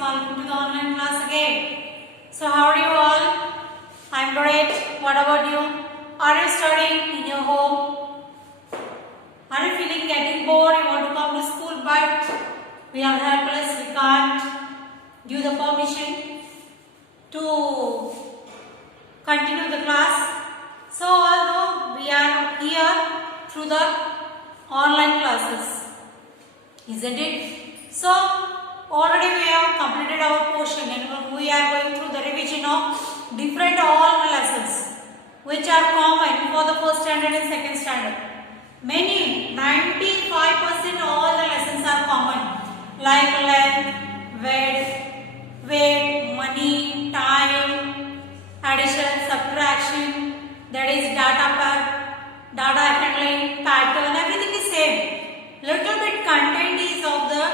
welcome to the online class again. So how are you all? I'm great. What about you? Are you studying in your home? Are you feeling getting bored? You want to come to school but we are helpless. We can't give the permission to continue the class. So although we are here through the online classes, isn't it? So already we have completed our portion and we are going through the revision of different all lessons which are common for the first standard and second standard. Many 95% all the lessons are common like length, weight, money, time, addition, subtraction, that is data handling, pattern, everything is same. Little bit content is of the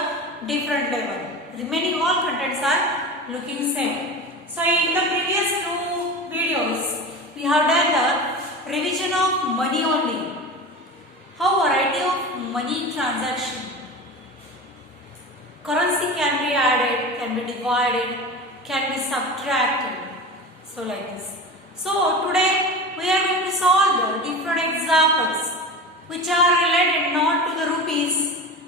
different level. Remaining all contents are looking same. So in the previous two videos, we have done the revision of money only. How variety of money transaction. Currency can be added, can be divided, can be subtracted. So like this. So today we are going to solve the different examples which are related not to the rupees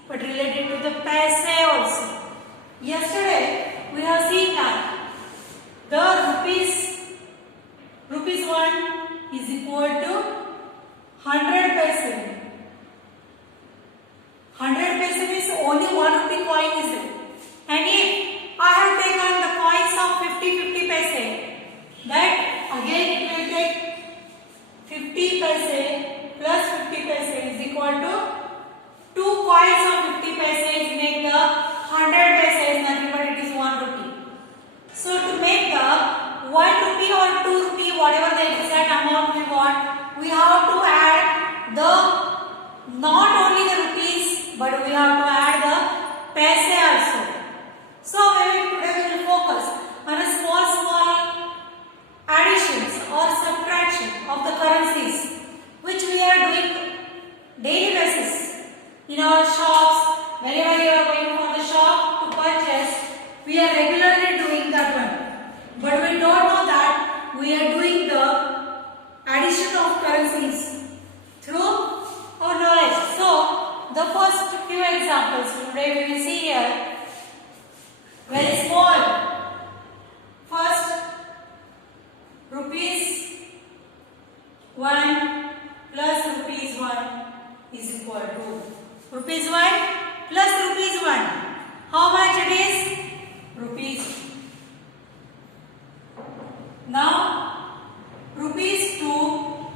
but related to the paise also. Yesterday we have seen that the rupees 1 is equal to 100 paise. 100 paise means only 1 rupee coin is there. And if I have taken the coins of 50 paise, that again it will take 50 paise plus 50 paise is equal to 2 coins of 50 paise make the 100 paise, nothing but it is 1 rupee. So to make the 1 rupee or 2 rupee, whatever the exact amount we want, we have to add the not only the rupees but we have to add the paise also. So today we will focus on a small additions or subtraction of the currencies which we are doing daily basis in our shops. Whenever you are going for the shop to purchase, we are regularly doing that one. But we don't know that we are doing the addition of currencies through our knowledge. So the first few examples today we will see here very small. First, rupees 1 plus rupees 1 is equal to rupees 1 plus rupees 1. How much it is? Rupees. Now, rupees 2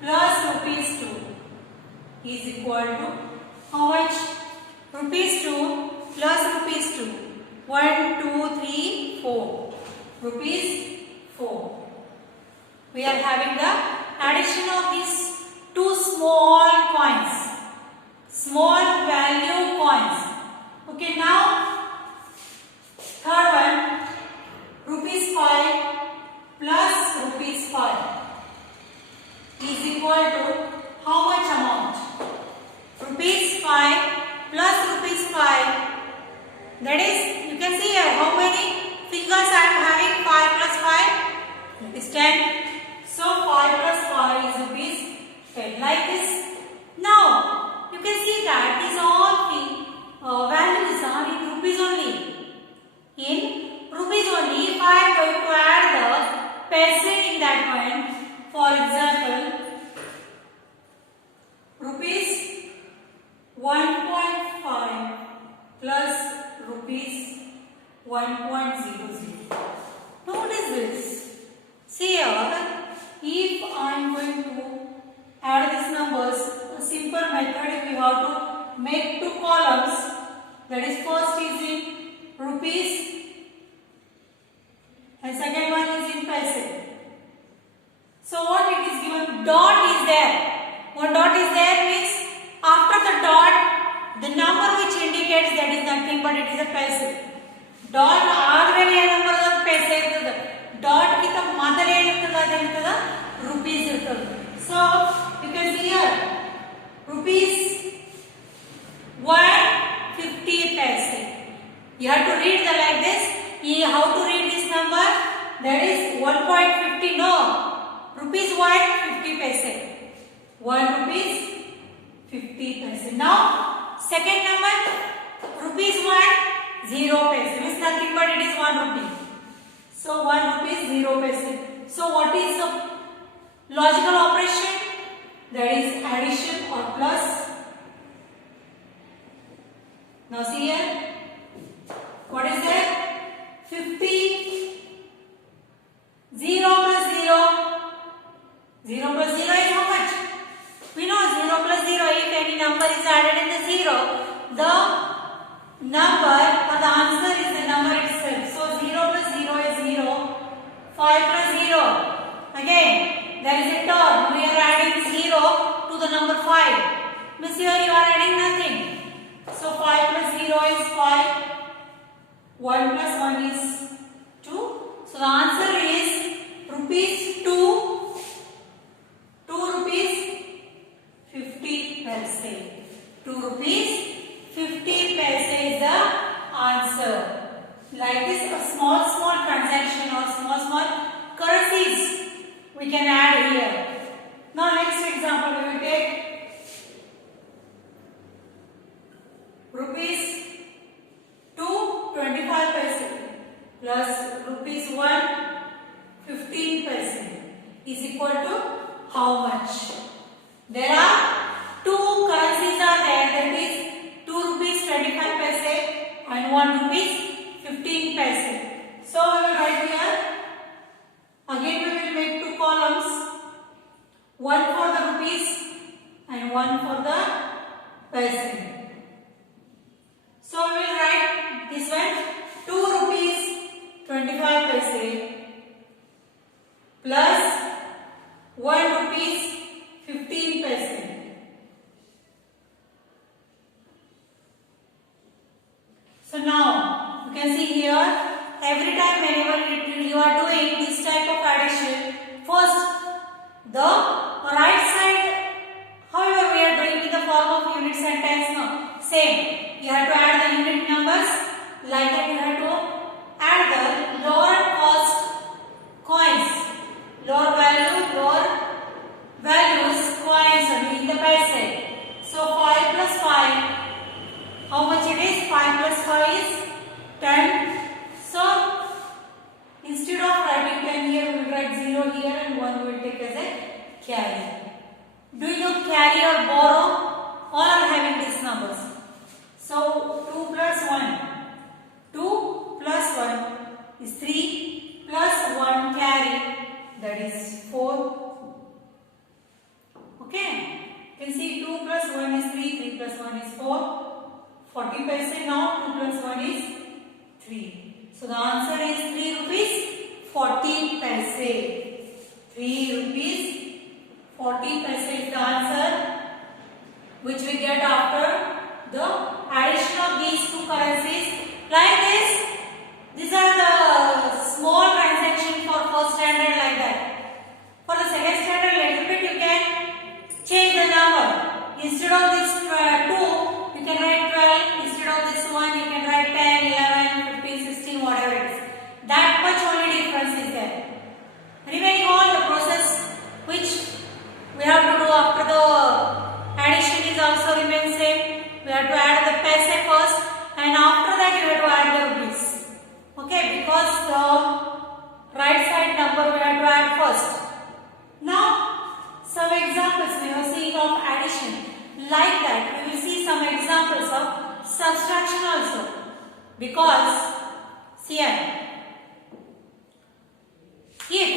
plus rupees 2 is equal to how much? Rupees 2 plus rupees 2. 1, 2, 3, 4. Rupees 4. We are having the addition of these two small coins, small value coins. Okay, now third one, rupees 5 plus rupees 5 is equal to how much amount? Rupees 5 plus rupees 5, that is, you can see here how many fingers I am having. 5 plus 5 is 10. So 5 plus 5 is rupees 10, like this. Now you can see that these all values are in rupees only. In rupees only, if I am going to add the paise in that point, for example, rupees 1.5 plus rupees 1.00. Notice this. See here, if I am going to add these numbers, a simple method we have to make two columns. That is, first is in rupees and second one is in paise. So what it is given? Dot is there. One dot is there means after the dot, the number which indicates that is nothing but it is a paise. Dot ಆದ್ಮೇಲೆ ಏನು number paise ಇರ್ತದೆ. Dot ಗಿಂತ ಮೊದಲು ಏನು ಇರ್ತದೆ ಅದು ಇರ್ತದೆ rupees ಇರ್ತದೆ. So you can see here rupees 150 paise. You have to read the like this. how to read this number? That is 1.50. No, rupees 1 50 paise. 1 rupees 50 paise. Now second number, rupees 1 0 paise. Means nothing but it is 1 rupee. So 1 rupees 0 paise. So what is the logical operation? That is addition or plus. Now see here. What is that? 50. 0 plus 0. 0 plus 0 is how much? We know 0 plus 0. If any number is added in the 0, the number or the answer is the number itself. So 0 plus 0 is 0. 5 plus 0. Again, there is a term. We are adding 0 to the number 5. Means here you are adding nothing. So 5 plus 0 is 5. 1 plus 1 is 2. So the answer is rupees 2. 2 rupees 50 paise. 2 rupees 50 paise is the answer. Like this, a small transaction or small currencies we can add here. Now next example we will take rupees 2 25 paise plus rupees 1 15 paise is equal to how much? There are two currencies are there, that is 2 rupees 25 paise and 1 rupees 15 paise. So we will write here. Again we will make two columns. One for the rupees and one for the paise. So we will write this one 2 rupees 25 paise plus 1 rupees 15 paise. So now you can see here, every time whenever you are doing this type of addition, first the right side, however we are doing in the form of unit sentence, no, same. You have to add the unit numbers, like that you have to add the lower cost coins, lower values coins in the paise. So 5 plus 5, how much it is? 5 plus 5 is 10. So instead of writing 10 here, we will write 0 here and 1 we will take as a carry. Do you know carry or borrow? All are having these numbers. So 2 plus 1. 2 plus 1 is 3 plus 1 carry, that is 4. Okay. You can see 2 plus 1 is 3, 3 plus 1 is 4. 40 paise now, 2 plus 1 is 3. So the answer is 3 rupees 40 paise. 3 rupees 40 paise is the answer which we get after the addition of these two currencies. Like this, these are the small transactions for first standard, like that. For the second standard, little bit you can change the number. Instead of this 2, you can write 12. Instead of this 1, you can write 10, 11, 15, 16, whatever it is. That much only difference is there. Remaining all the process which we have to do after the addition is also remains same. We have to add the paise first, and after that you have to add the rupees. Okay, because the right side number we have to add first. Now some examples we are seeing of addition. Like that we will see some examples of subtraction also. Because see here, if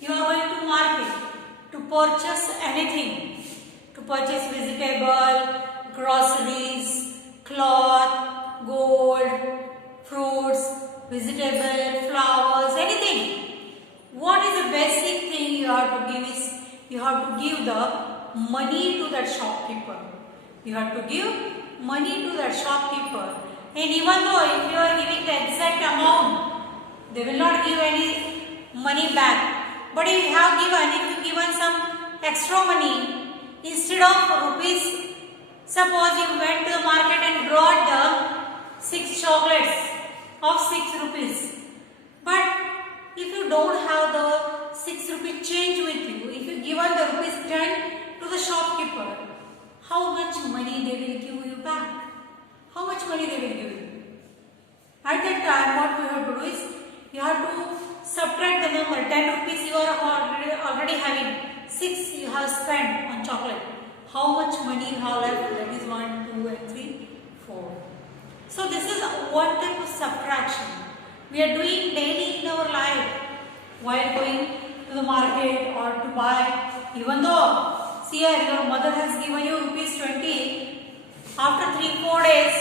you are going to market to purchase anything, to purchase vegetable, groceries, cloth, gold, fruits, vegetable, flowers, anything, what is the basic thing you have to give is, you have to give the money to that shopkeeper. You have to give money to that shopkeeper. And even though if you are giving the exact amount, they will not give any money back. But if you have given some extra money, instead of rupees, suppose you went to the market and brought the 6 chocolates of 6 rupees. But if you don't have the 6 rupee change with you, if you given the rupees 10 to the shopkeeper, how much money they will give you back? How much money they will give you? At that time, what we have to do is, you have to subtract the number. 10 rupees you are already having, 6 you have spent on chocolate. How much money you have left? That is 1, 2 and 3, 4. So this is one type of subtraction we are doing daily in our life while going to the market or to buy. Even though, see here, your mother has given you rupees 20, after 3-4 days,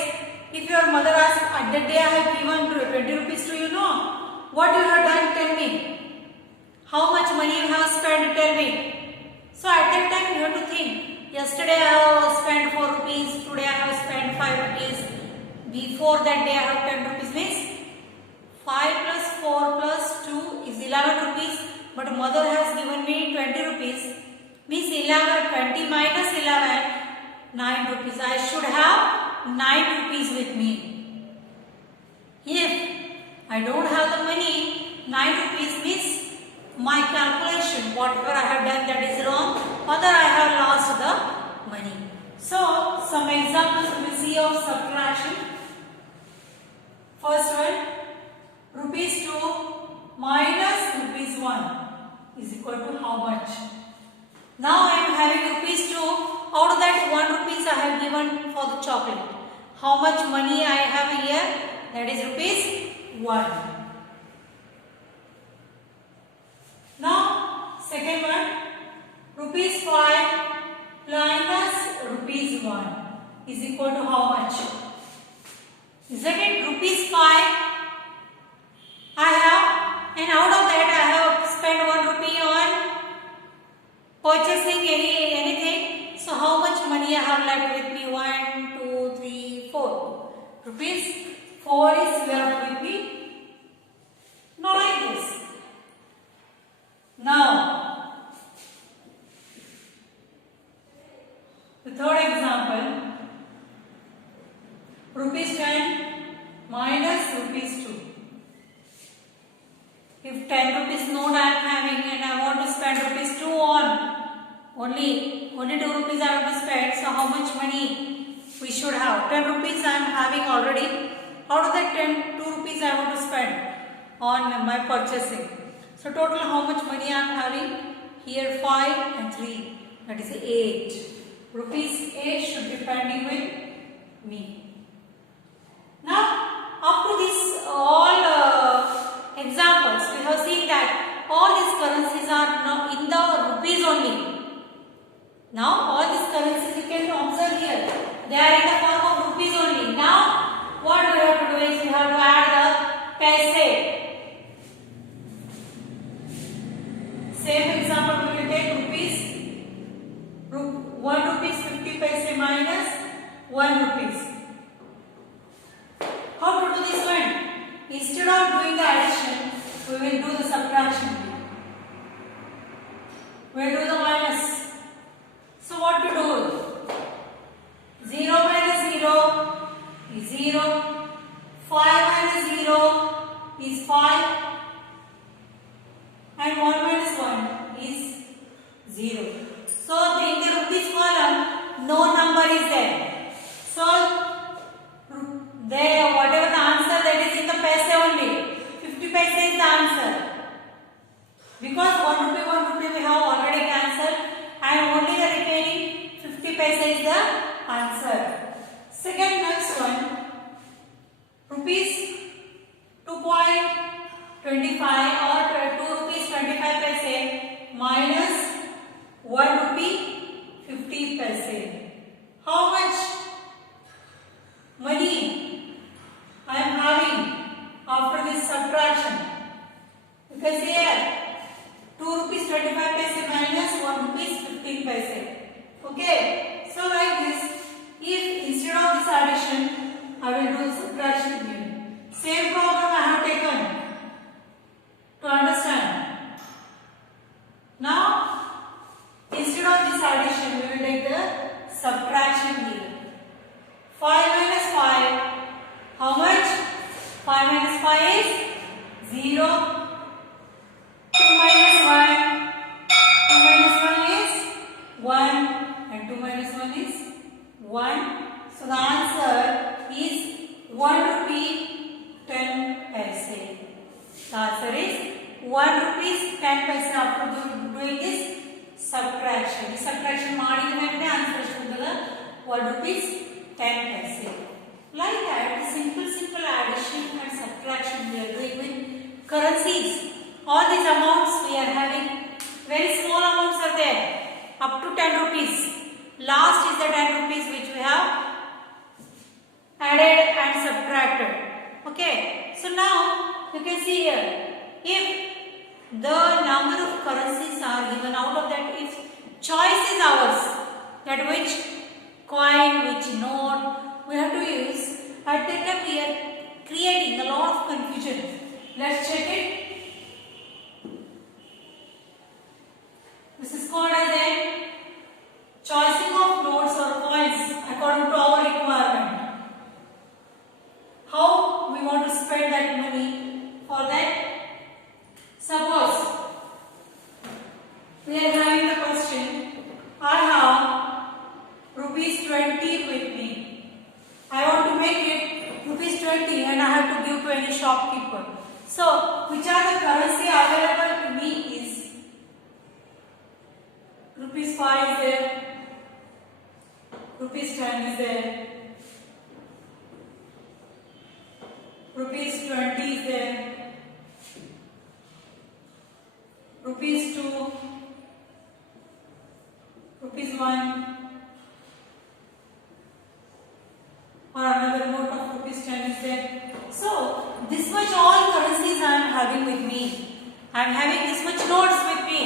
if your mother asks, at that day I have given 20 rupees to you, no? What you have done, tell me. How much money you have spent, tell me. So at that time you have to think, yesterday I have spent 4 rupees, today I have spent 5 rupees, before that day I have 10 rupees, means 5 plus 4 plus 2 is 11 rupees, but mother has given me 20 rupees, means 20 minus 11, 9 rupees. I should have 9 rupees with me. If I don't have the money, 9 rupees means my calculation, whatever I have done, that is wrong, or that I have lost the money. So, some examples we will see of subtraction. First one, rupees 2 minus rupees 1 is equal to how much? Now I am having rupees 2, out of that 1 rupees I have given for the chocolate. How much money I have here? That is rupees 1. Now second one, rupees 5 minus rupees 1 is equal to how much? Isn't it rupees 5 I have, and out of that I have spent 1 rupee on purchasing anything. So how much money I have left with me? 1, 2, 3, 4. Rupees 4 is left with me. Not like this. Now, the third example, rupees 10 minus rupees 2. If 10 rupees note I am having and I want to spend rupees 2 on, only 2 rupees I have to spend, so how much money we should have? 10 rupees I am having already. Out of that 2 rupees I want to spend on my purchasing. So total how much money I am having? Here 5 and 3, that is 8. Rupees 8 should be pending with me. Now up to this all examples, we have seen that all these currencies are now in the rupees only. Now all these currencies you can observe here, they are in the form of rupees only. Now what we have to do is we have to add the paise. Same example we will take rupees. 1 rupees 50 paise minus 1 rupees. How to do this one? Instead of doing the addition, we will do the subtraction. We will do the minus. So what to do? 0 minus 0 is 0. 5 minus 0 is 5. And 1 minus 1 is 0. So in the rupees column, no number is there. So there, whatever the answer, that is in the paise only. 50 paise is the answer. Because 1 rupee we have already cancelled, and only the remaining 50 paise is the answer. Second, next one, rupees 2.25 or 2 rupees 25 paise minus 1 rupee 50 paise. How much money 1 rupee 10 paise. The answer is 1 rupees 10 paise. After doing this subtraction, this subtraction ಮಾಡಿದ ಮೇಲೆ answer ಎಷ್ಟು ಬಂದದ 1 rupees 10 paise. Like that, simple addition and subtraction we are doing with currencies. All these amounts we are having, very small amounts are there, up to 10 rupees. Last is the 10 rupees which we have added and subtracted. Okay, so now you can see here, if the number of currencies are given, out of that, if choice is ours, that which coin, which note we have to use, at that time we are creating a lot of confusion. Let's check it. This is called as a choosing of notes or coins according to our requirement. How we want to spend that money. For that, suppose we are having the question, I have rupees 20 with me. I want to make it rupees 20 and I have to give to any shopkeeper. So, which are the currency available to me is rupees 5 is there, rupees 10 is there, rupees 20 is there, rupees 2, rupees 1, or another note of rupees 10 is there. So, this much all currencies I am having with me. I am having this much notes with me.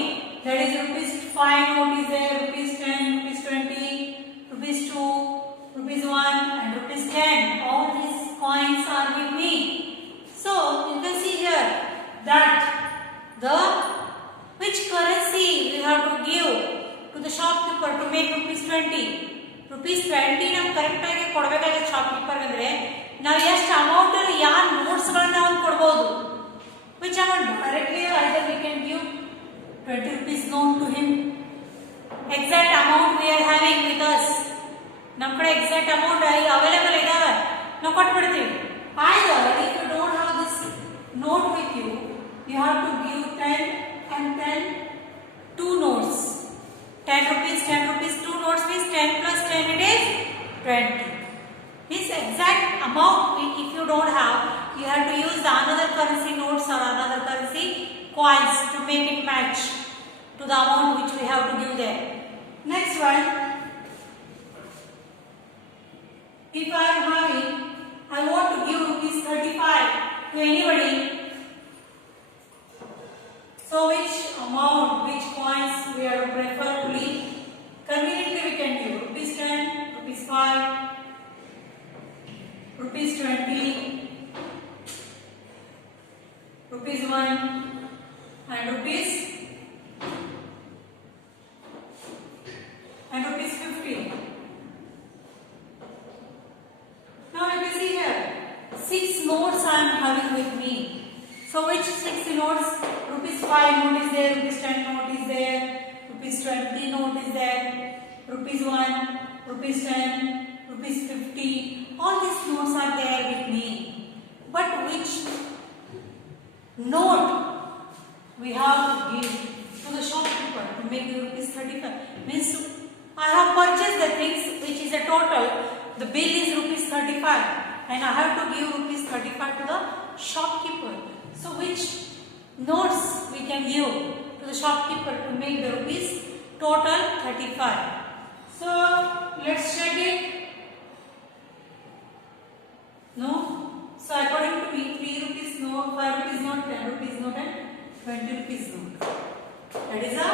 That is rupees 5 note is there, rupees 10, rupees 20, rupees 2, rupees 1 and rupees 10. All these coins are with me. So, you can see here that the which currency we have to give to the shopkeeper to make rupees 20. Rupees 20 ನಾವು correct ಆಗಿ ಕೊಡಬೇಕಾಗಿದೆ shopkeeper ಅಂದ್ರೆ ನಾವು ಎಷ್ಟು amount ಅಲ್ಲಿ ಯಾವ notes ಗಳನ್ನ ನಾವು ಕೊಡಬಹುದು. Which amount directly either we can give 20 rupees note to him. Exact amount we are having with us. ನಮ್ಮ ಕಡೆ exact amount available ಇದಾವೆ, ನಾವು ಕೊಟ್ಬಿಡ್ತೀವಿ. Either if you don't have this note with you, you have to give 10 and 10 two notes. 10 rupees, 2 notes means 10 plus 10 it is 20. This exact amount if you don't have, you have to use the another currency notes or another currency coins to make it match to the amount which we have to give there. Next one, if I am having, I want to give rupees 35 to anybody. So which amount, which coins we are preferably, conveniently we can give rupees 10, rupees 5, rupees 20, rupees 1 and rupees 50. Now you can see here 6 notes I am having with me. So which 6 notes? Rupees 5 note is there, rupees 10 note is there, rupees 20 note is there, rupees 1, rupees 10, rupees 50. All these notes are there with me. But which note we have to give to the shopkeeper to make the rupees 35? Means I have purchased the things which is a total. The bill is rupees 35 and I have to give rupees 35 to the shopkeeper. So which notes we can give to the shopkeeper to make the rupees total 35? So let's check it. No? So according to me, 3 rupees note, 5 rupees note, 10 rupees note and 20 rupees note. That is a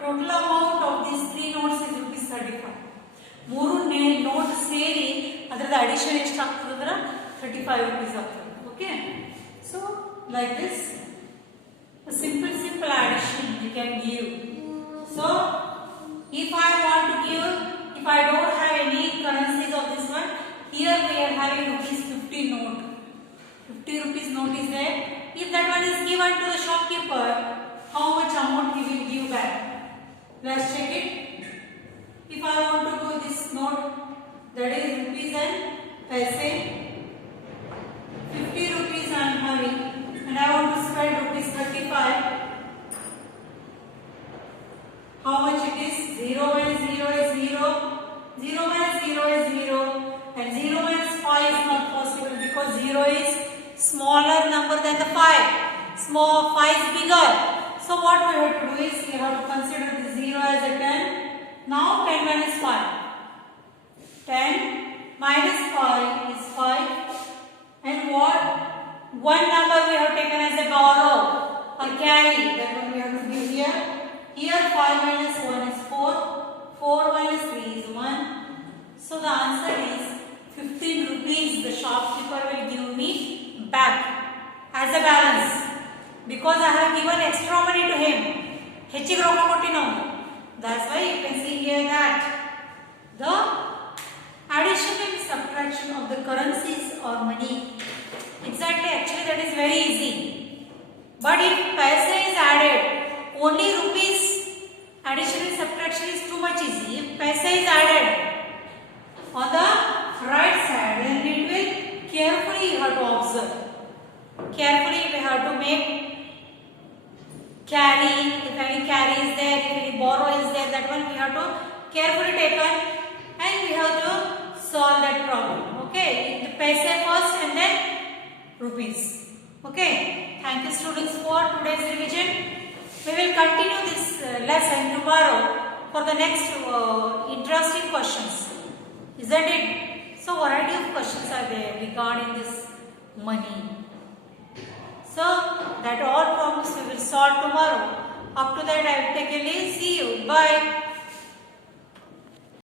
total amount of these 3 notes is rupees 35. 3 note ಸೇರಿ ಅದರ addition ಎಷ್ಟು ಆಗ್ತದೆ ಅಂದ್ರೆ 35 rupees ಆಗ್ತದೆ. Okay? So like this, a simple addition you can give. So if I want to give, if I don't have any currencies of this one, here we are having rupees 50 note. 50 rupees note is there. If that one is given to the shopkeeper, how much amount he will give back? Let's check it. If I want to go this note, that is rupees and paise. 0 is smaller number than the 5. Small 5 is bigger. So what we have to do is we have to consider the 0 as a 10. Now 10 minus 5. 10 minus 5 is 5. And what? One number we have taken as a borrow or carry. That one we have to give here. Here 5 minus 1 is 4. 4 minus 3 is 1. So the answer is 15 rupees the shopkeeper will give me back as a balance. Because I have given extra money to him. ಹೆಚ್ಚಿಗೆ ರೊಕ್ಕ ಕೊಟ್ಟಿನೋ. That's why you can see here that the addition and subtraction of the currencies or money. Exactly, actually that is very easy. But if paisa is added, only rupees addition and subtraction is too much easy. If paisa is added on the right side, then it will carefully you have to observe. Carefully we have to make carry, if any carry is there, if any borrow is there, that one we have to carefully take on and we have to solve that problem. Okay, the paisa first and then rupees. Okay, thank you students for today's revision. We will continue this lesson tomorrow for the next interesting questions. Isn't it? So variety of questions are there regarding this money. So that all problems we will solve tomorrow. Up to that I will take a leave. See you. Bye.